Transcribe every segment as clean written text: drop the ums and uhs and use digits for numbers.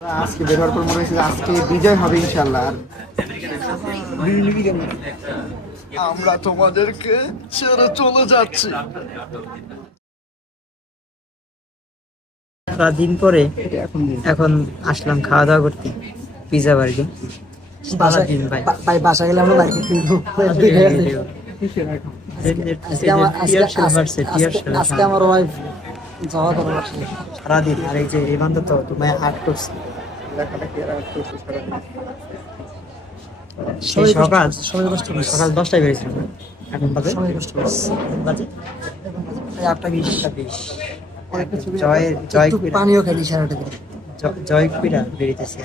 আজকে বের হওয়ার পর মনে হয়েছে আজকে বিজয় হবে ইনশাল্লাহ। আমরা তোমাদেরকে ছেড়ে চলে যাচ্ছি। দিন পরে এখন আসলাম খাওয়া দাওয়া করতে পিজা বার্গার। ভাই বাসা গেলে আমরা বাইকে আজকে আমার ওয়াইফ যাওয়া দরকার সারাদিন। আর এই যে এবার তো তোমায় আর্ট করছি সকাল 10টায় বেরিয়েছিল, এখন বাজে 8:20। পানিও খাইনি সারাটা দিন। জয় কুইরা বেরিয়েছি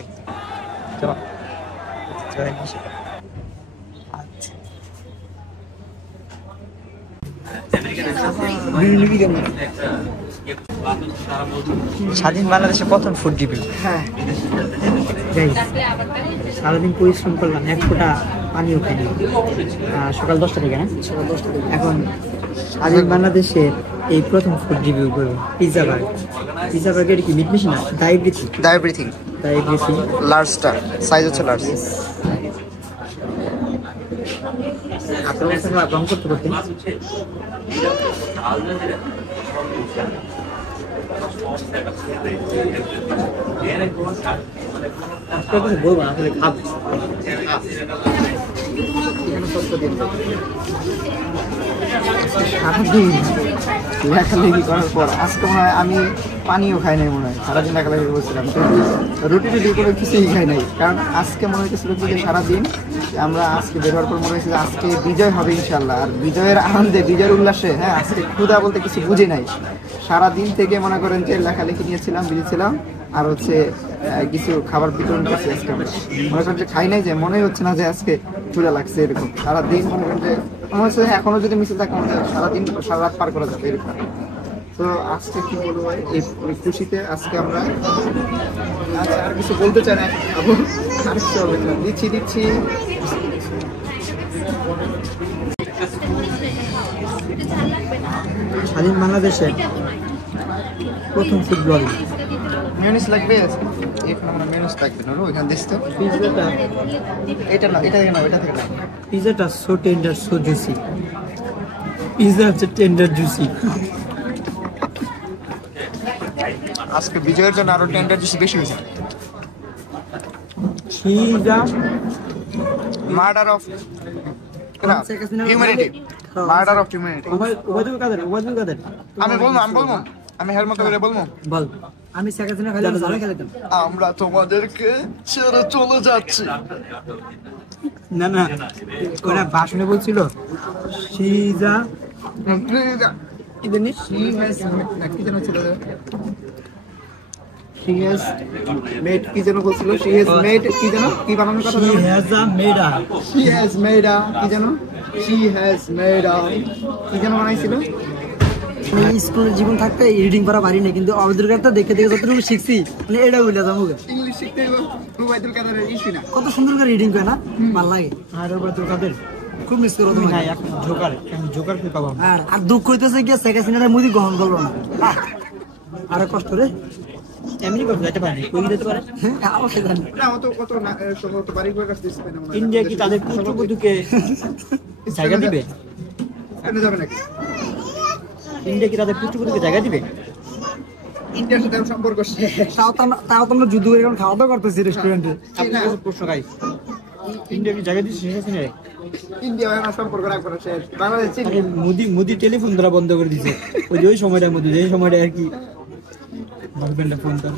স্বাধীন বাংলাদেশে প্রথম ফুড রিভিউ। হ্যাঁ সারাদিন পরিশ্রম করলাম, এক ফোঁটা পানিও খাইনি। সকাল 10টা থেকে না, সকাল 10টা থেকে। এখন স্বাধীন বাংলাদেশের এই প্রথম ফুড রিভিউ করবো পিজা বার্গার। পিজা বার্গার কি মিট মেশিন না, এভরিথিং লার্জটা সাইজ হচ্ছে লার্জ। আপনার অবস্থা রং করতে করতে বলবো আসলে খাব লেখালেখি করার পর আজকে মনে হয় আমি পানিও খাই নাই, মনে হয় সারাদিন লেখালেখি করছিলাম। রুটি কোনো কিছুই খাই নাই, কারণ আজকে মনে হইতেছিল যে সারাদিন আমরা আজকে বের হওয়ার পর মনে হয়েছে আজকে বিজয় হবে ইনশাল্লাহ। আর বিজয়ের আনন্দে, বিজয়ের উল্লাসে হ্যাঁ আজকে ক্ষুধা বলতে কিছু বুঝি নাই। সারাদিন থেকে মনে করেন যে লেখালেখি নিয়েছিলাম, বিজেছিলাম, আর হচ্ছে কিছু খাবার বিতরণ করছি। আজকে মনে করেন যে খাই নাই, যে মনেই হচ্ছে না যে আজকে ক্ষুধা লাগছে। এরকম সারাদিন মনে করেন যে মনে হচ্ছে এখনো যদি মিছিল থাকে সারাদিন সারা রাত পার করা যাবে এরকম। তো আজকে কি বলবো ভাই, এই খুশিতে আজকে আমরা আর কিছু বলতে চাই না, আর কিছু হবে না, দিচ্ছি। স্বাধীন বাংলাদেশে প্রথম ফুটবল মেয়নিজ লাগবে, এখন আমরা মেয়নিজ লাগবে না, ওইখানে দিস তো। পিজাটা এটা না, এটা থেকে না, ওইটা থেকে না। পিজাটা so tender, so juicy. Pizza হচ্ছে টেন্ডার জুসি। আজকে বিজয়ের জন্য আরো টেন্ডার বেশি হয়েছে। Pizza murder of humanity, murder of humanity. আমি বলবো আমি হের মতো করে বলবো। বল। আমি সেকেন্ড খাইলাম, ভালো খেলাম। আমরা তোমাদেরকে ছেড়ে চলে যাচ্ছি। না ওরা ভাষণে বলছিল পিজা কি জানি কি যেন ছিল, she has made কি যেন বলছিল, she has made কি যেন, কি বানানোর কথা, she has made কি যেন, she has made কি যেন বানাইছিল। আমি স্কুলের জীবন থাকতে রিডিং করা পারি না, কিন্তু অবদুল কাদের দেখে যতটুকু শিখছি মানে এটা বলে যাবো। ইংলিশ শিখতে রুবাইদুল কাদেরের ইস্যু না, কত সুন্দর করে রিডিং করে না, ভালো লাগে। আর রুবাইদুল কাদের খুব মিস করো তুমি। নাই এখন জোকার কি পাবো। আর দুঃখ হইতেছে কি সেকেন্ড সিনেমার মুভি গ্রহণ করলো না, আরে কষ্ট রে। এমনি করতে যেতে পারে, কই যেতে পারে। আমার তো কত সম্ভবত বাড়ির কাছে দিতে পারে না। ইন্ডিয়া কি তাদের পুত্রবধূকে জায়গা দিবে? কেন যাবে নাকি? ইন্ডিয়া কি তাদের পুত্রবধূকে জায়গা দিবে? ইন্ডিয়ার সাথে সম্পর্ক তাও তোমরা যুদ্ধ করে এখন খাওয়া দাওয়া করতেছি রেস্টুরেন্টে। আপনার কাছে প্রশ্ন গাই, ইন্ডিয়া কি জায়গা দিচ্ছে? শেষ আছে ইন্ডিয়া সম্পর্ক রাখবো না, শেষ। বাংলাদেশ মোদি টেলিফোন ধরা বন্ধ করে দিচ্ছে ওই সময়টার মধ্যে, যে সময়টা আর কি হাজবেন্ডটা ফোন করে।